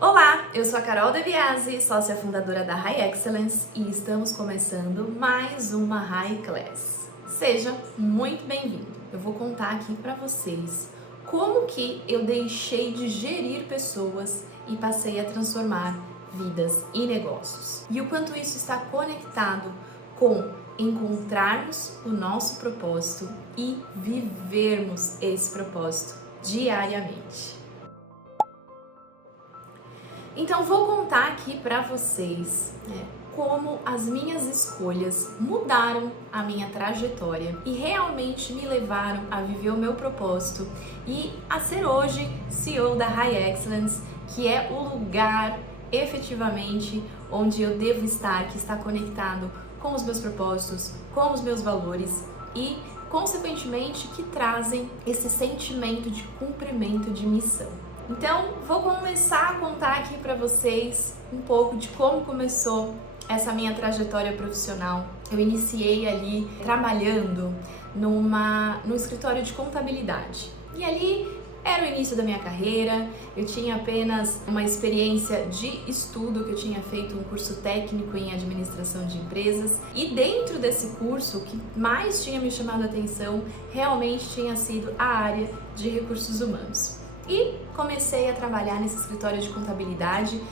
Olá, eu sou a Carol De Biasi, sócia fundadora da High Excellence e estamos começando mais uma High Class. Seja muito bem-vindo. Eu vou contar aqui para vocês como que eu deixei de gerir pessoas e passei a transformar vidas e negócios. E o quanto isso está conectado com encontrarmos o nosso propósito e vivermos esse propósito diariamente. Então vou contar aqui para vocês como as minhas escolhas mudaram a minha trajetória e realmente me levaram a viver o meu propósito e a ser hoje CEO da High Excellence, que é o lugar efetivamente onde eu devo estar, que está conectado com os meus propósitos, com os meus valores e, consequentemente, que trazem esse sentimento de cumprimento de missão. Então, vou começar a contar aqui para vocês um pouco de como começou essa minha trajetória profissional. Eu iniciei ali trabalhando num escritório de contabilidade. E ali era o início da minha carreira, eu tinha apenas uma experiência de estudo, que eu tinha feito um curso técnico em administração de empresas. E dentro desse curso, o que mais tinha me chamado a atenção realmente tinha sido a área de recursos humanos. E comecei a trabalhar nesse escritório de contabilidade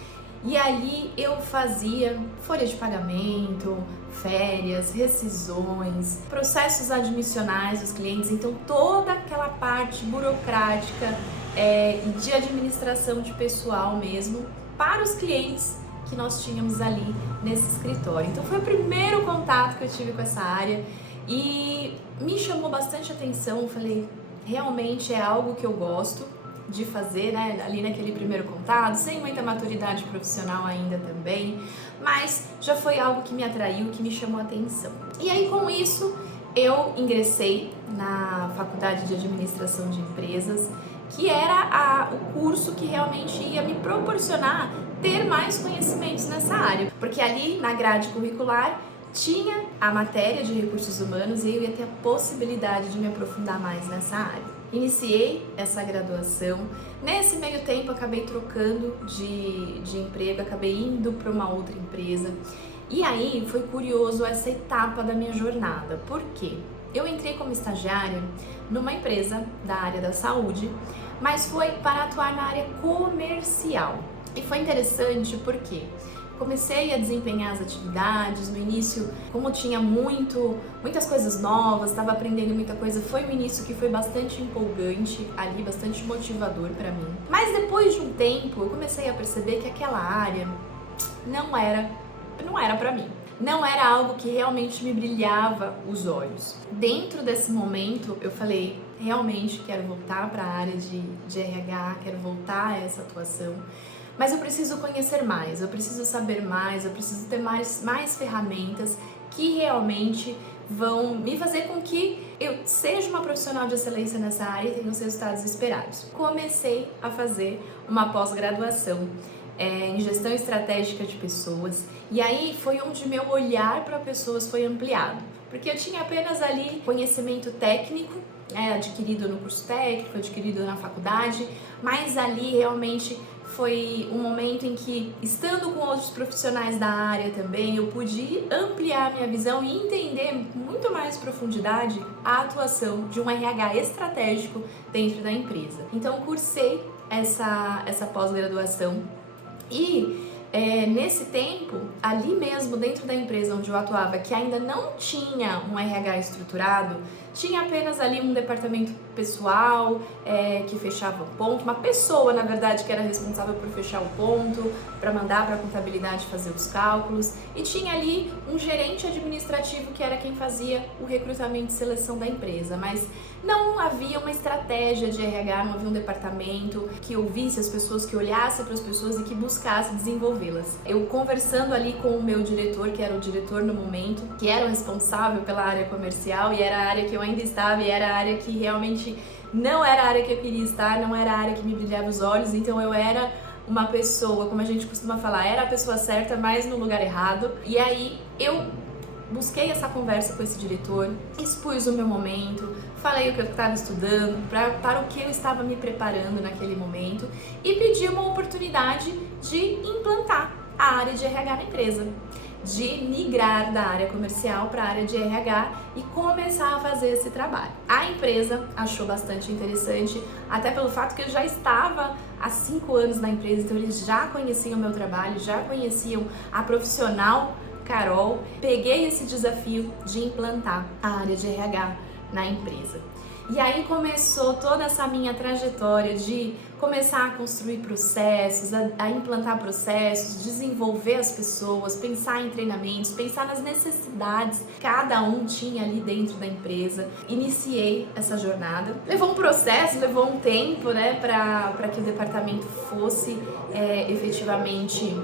e ali eu fazia folha de pagamento, férias, rescisões, processos admissionais dos clientes, então toda aquela parte burocrática e de administração de pessoal mesmo para os clientes que nós tínhamos ali nesse escritório. Então foi o primeiro contato que eu tive com essa área e me chamou bastante atenção. Eu falei, realmente é algo que eu gosto de fazer, ali naquele primeiro contato, sem muita maturidade profissional ainda também, mas já foi algo que me atraiu, que me chamou a atenção. E aí com isso eu ingressei na Faculdade de Administração de Empresas, que era o curso que realmente ia me proporcionar ter mais conhecimentos nessa área, porque ali na grade curricular tinha a matéria de recursos humanos e eu ia ter a possibilidade de me aprofundar mais nessa área. Iniciei essa graduação, nesse meio tempo acabei trocando de emprego, acabei indo para uma outra empresa e aí foi curioso essa etapa da minha jornada, porque eu entrei como estagiária numa empresa da área da saúde, mas foi para atuar na área comercial e foi interessante porque comecei a desempenhar as atividades. No início, como tinha muitas coisas novas, estava aprendendo muita coisa, foi um início que foi bastante empolgante ali, bastante motivador para mim. Mas depois de um tempo, eu comecei a perceber que aquela área não era para mim. Não era algo que realmente me brilhava os olhos. Dentro desse momento, eu falei, realmente quero voltar para a área de RH, quero voltar a essa atuação. Mas eu preciso conhecer mais, eu preciso saber mais, eu preciso ter mais ferramentas que realmente vão me fazer com que eu seja uma profissional de excelência nessa área e tenha os resultados esperados. Comecei a fazer uma pós-graduação em gestão estratégica de pessoas e aí foi onde meu olhar para pessoas foi ampliado, porque eu tinha apenas ali conhecimento técnico, adquirido no curso técnico, adquirido na faculdade, mas ali realmente foi um momento em que, estando com outros profissionais da área também, eu pude ampliar minha visão e entender com muito mais profundidade a atuação de um RH estratégico dentro da empresa. Então, cursei essa pós-graduação e nesse tempo, ali mesmo dentro da empresa onde eu atuava, que ainda não tinha um RH estruturado, tinha apenas ali um departamento pessoal que fechava o ponto, uma pessoa, na verdade, que era responsável por fechar o ponto, para mandar para a contabilidade fazer os cálculos, e tinha ali um gerente administrativo que era quem fazia o recrutamento e seleção da empresa, mas não havia uma estratégia de RH, não havia um departamento que ouvisse as pessoas, que olhasse para as pessoas e que buscasse desenvolvê-las. Eu conversando ali com o meu diretor, que era o diretor no momento, que era o responsável pela área comercial e era a área que eu ainda estava e era a área que realmente não era a área que eu queria estar, não era a área que me brilhava os olhos, então eu era uma pessoa, como a gente costuma falar, era a pessoa certa, mas no lugar errado. E aí eu busquei essa conversa com esse diretor, expus o meu momento, falei o que eu estava estudando, para o que eu estava me preparando naquele momento e pedi uma oportunidade de implantar a área de RH na empresa, de migrar da área comercial para a área de RH e começar a fazer esse trabalho. A empresa achou bastante interessante, até pelo fato que eu já estava há 5 anos na empresa, então eles já conheciam o meu trabalho, já conheciam a profissional Carol. Peguei esse desafio de implantar a área de RH na empresa. E aí começou toda essa minha trajetória de começar a construir processos, a implantar processos, desenvolver as pessoas, pensar em treinamentos, pensar nas necessidades que cada um tinha ali dentro da empresa. Iniciei essa jornada. Levou um processo, levou um tempo, né, para que o departamento fosse efetivamente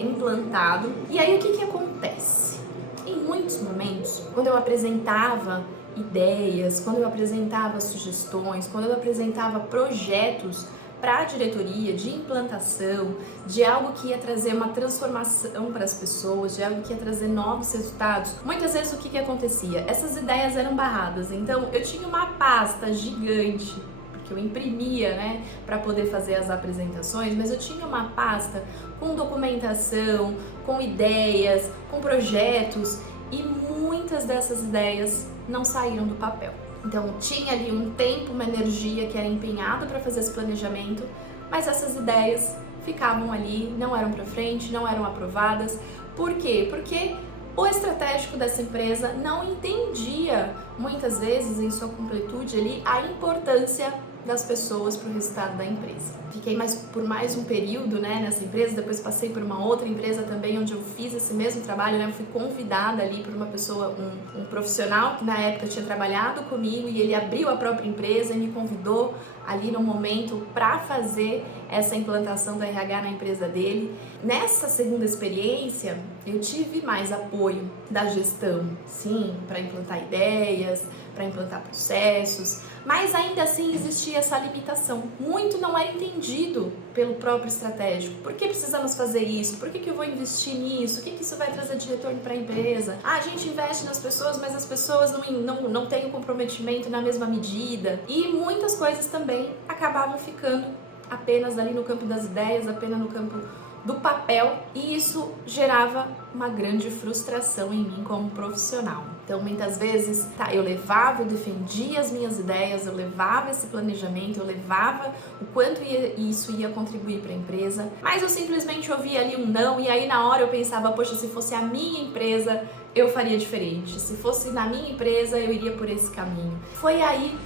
implantado. E aí o que acontece? Em muitos momentos, quando eu apresentava ideias, quando eu apresentava sugestões, quando eu apresentava projetos para a diretoria de implantação, de algo que ia trazer uma transformação para as pessoas, de algo que ia trazer novos resultados, muitas vezes o que acontecia? Essas ideias eram barradas, então eu tinha uma pasta gigante, porque eu imprimia, né, para poder fazer as apresentações, mas eu tinha uma pasta com documentação, com ideias, com projetos, e muitas dessas ideias não saíram do papel. Então tinha ali um tempo, uma energia que era empenhado para fazer esse planejamento, mas essas ideias ficavam ali, não eram para frente, não eram aprovadas. Por quê? Porque o estratégico dessa empresa não entendia, muitas vezes em sua completude ali, a importância das pessoas para o resultado da empresa. Fiquei por mais um período, né, nessa empresa, depois passei por uma outra empresa também onde eu fiz esse mesmo trabalho, né, fui convidada ali por uma pessoa, um profissional que na época tinha trabalhado comigo e ele abriu a própria empresa e me convidou ali no momento para fazer essa implantação da RH na empresa dele. Nessa segunda experiência, eu tive mais apoio da gestão, sim, para implantar ideias, para implantar processos, mas ainda assim existia essa limitação. Muito não era entendido pelo próprio estratégico. Por que precisamos fazer isso? Por que eu vou investir nisso? O que isso vai trazer de retorno para a empresa? A gente investe nas pessoas, mas as pessoas não têm o comprometimento na mesma medida. E muitas coisas também acabavam ficando apenas ali no campo das ideias, apenas no campo do papel, e isso gerava uma grande frustração em mim como profissional. Então, muitas vezes, eu levava, eu defendia as minhas ideias, eu levava esse planejamento, eu levava o quanto isso ia contribuir para a empresa, mas eu simplesmente ouvia ali um não, e aí na hora eu pensava, poxa, se fosse a minha empresa, eu faria diferente. Se fosse na minha empresa, eu iria por esse caminho. Foi aí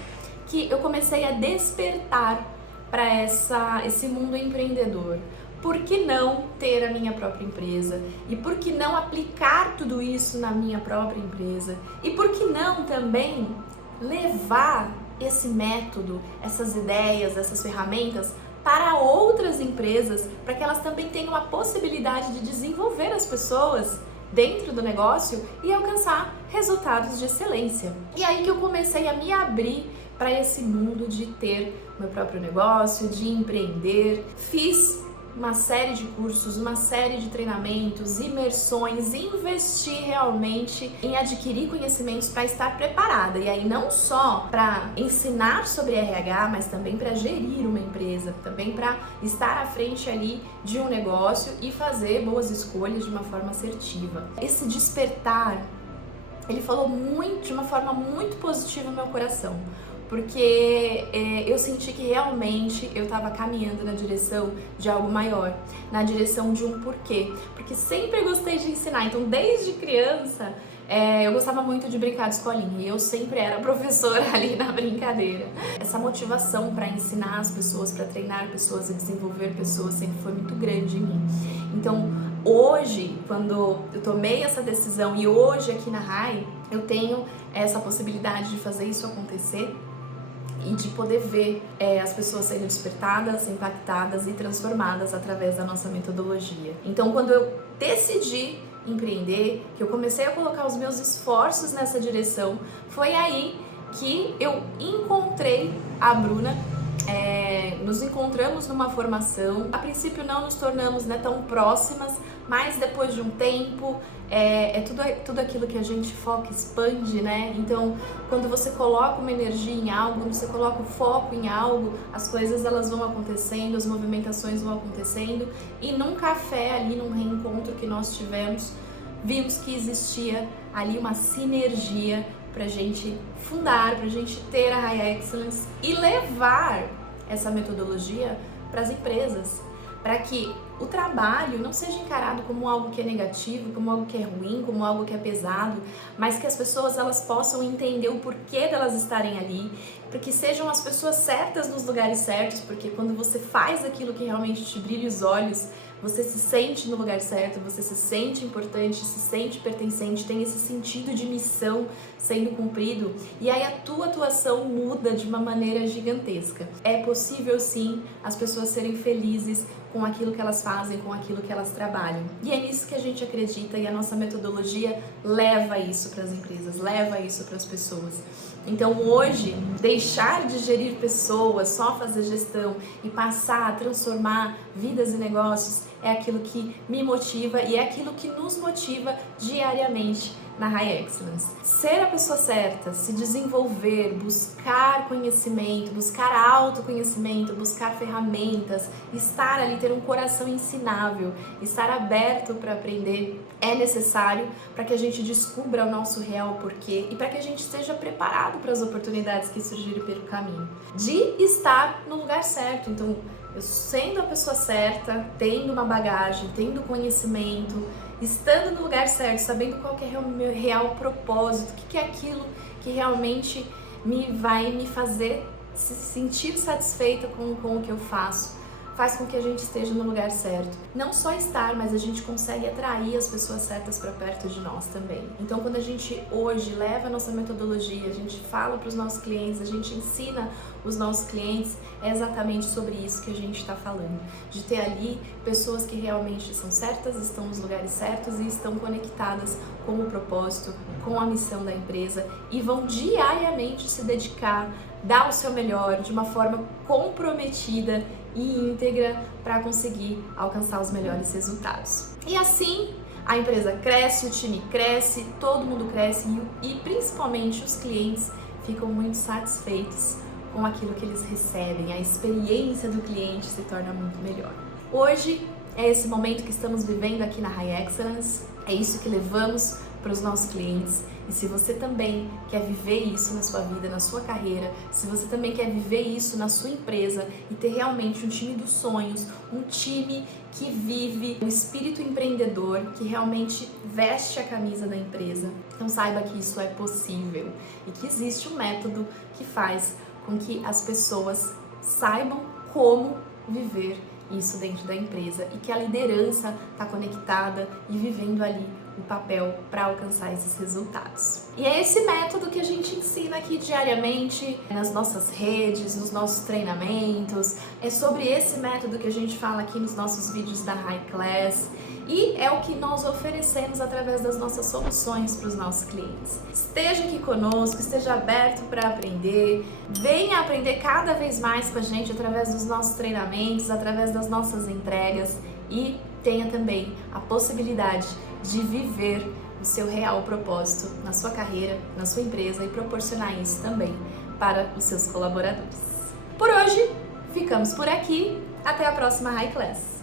que eu comecei a despertar para esse mundo empreendedor. Por que não ter a minha própria empresa? E por que não aplicar tudo isso na minha própria empresa? E por que não também levar esse método, essas ideias, essas ferramentas para outras empresas, para que elas também tenham a possibilidade de desenvolver as pessoas dentro do negócio e alcançar resultados de excelência? E aí que eu comecei a me abrir para esse mundo de ter meu próprio negócio, de empreender. Fiz uma série de cursos, uma série de treinamentos, imersões, investi realmente em adquirir conhecimentos para estar preparada. E aí não só para ensinar sobre RH, mas também para gerir uma empresa, também para estar à frente ali de um negócio e fazer boas escolhas de uma forma assertiva. Esse despertar, ele falou de uma forma muito positiva no meu coração, porque eu senti que realmente eu estava caminhando na direção de algo maior, na direção de um porquê, porque sempre gostei de ensinar. Então, desde criança, eu gostava muito de brincar de escolinha e eu sempre era professora ali na brincadeira. Essa motivação para ensinar as pessoas, para treinar pessoas e desenvolver pessoas sempre foi muito grande em mim. Então, hoje, quando eu tomei essa decisão e hoje aqui na RAI, eu tenho essa possibilidade de fazer isso acontecer e de poder ver as pessoas sendo despertadas, impactadas e transformadas através da nossa metodologia. Então, quando eu decidi empreender, que eu comecei a colocar os meus esforços nessa direção, foi aí que eu encontrei a Bruna nos encontramos numa formação. A princípio não nos tornamos, né, tão próximas, mas depois de um tempo tudo aquilo que a gente foca expande, né? Então, quando você coloca uma energia em algo, quando você coloca o foco em algo, as coisas elas vão acontecendo, as movimentações vão acontecendo. E num café ali, num reencontro que nós tivemos, vimos que existia ali uma sinergia pra gente fundar, pra gente ter a High Excellence e levar essa metodologia para as empresas, para que o trabalho não seja encarado como algo que é negativo, como algo que é ruim, como algo que é pesado, mas que as pessoas elas possam entender o porquê delas estarem ali, para que sejam as pessoas certas nos lugares certos, porque quando você faz aquilo que realmente te brilha os olhos, você se sente no lugar certo, você se sente importante, se sente pertencente, tem esse sentido de missão sendo cumprido, e aí a tua atuação muda de uma maneira gigantesca. É possível sim as pessoas serem felizes com aquilo que elas fazem, com aquilo que elas trabalham. E é nisso que a gente acredita e a nossa metodologia leva isso para as empresas, leva isso para as pessoas. Então hoje, deixar de gerir pessoas, só fazer gestão e passar a transformar vidas e negócios é aquilo que me motiva e é aquilo que nos motiva diariamente na High Excellence. Ser a pessoa certa, se desenvolver, buscar conhecimento, buscar autoconhecimento, buscar ferramentas, estar ali, ter um coração ensinável, estar aberto para aprender é necessário para que a gente descubra o nosso real porquê e para que a gente esteja preparado para as oportunidades que surgirem pelo caminho. De estar no lugar certo. Então, eu sendo a pessoa certa, tendo uma bagagem, tendo conhecimento, estando no lugar certo, sabendo qual que é o meu real propósito, o que é aquilo que realmente vai me fazer se sentir satisfeita com o que eu faço, faz com que a gente esteja no lugar certo. Não só estar, mas a gente consegue atrair as pessoas certas para perto de nós também. Então, quando a gente hoje leva a nossa metodologia, a gente fala para os nossos clientes, a gente ensina os nossos clientes, é exatamente sobre isso que a gente está falando. De ter ali pessoas que realmente são certas, estão nos lugares certos e estão conectadas com o propósito, com a missão da empresa e vão diariamente se dedicar, dar o seu melhor de uma forma comprometida e íntegra para conseguir alcançar os melhores resultados. E assim a empresa cresce, o time cresce, todo mundo cresce e principalmente os clientes ficam muito satisfeitos com aquilo que eles recebem, a experiência do cliente se torna muito melhor. Hoje é esse momento que estamos vivendo aqui na High Excellence, é isso que levamos para os nossos clientes. E se você também quer viver isso na sua vida, na sua carreira, se você também quer viver isso na sua empresa e ter realmente um time dos sonhos, um time que vive o espírito empreendedor, que realmente veste a camisa da empresa, então saiba que isso é possível e que existe um método que faz com que as pessoas saibam como viver isso dentro da empresa e que a liderança está conectada e vivendo ali o papel para alcançar esses resultados. E é esse método que a gente ensina aqui diariamente nas nossas redes, nos nossos treinamentos. É sobre esse método que a gente fala aqui nos nossos vídeos da High Class. E é o que nós oferecemos através das nossas soluções para os nossos clientes. Esteja aqui conosco, esteja aberto para aprender, venha aprender cada vez mais com a gente através dos nossos treinamentos, através das nossas entregas e tenha também a possibilidade de viver o seu real propósito na sua carreira, na sua empresa e proporcionar isso também para os seus colaboradores. Por hoje, ficamos por aqui. Até a próxima High Class!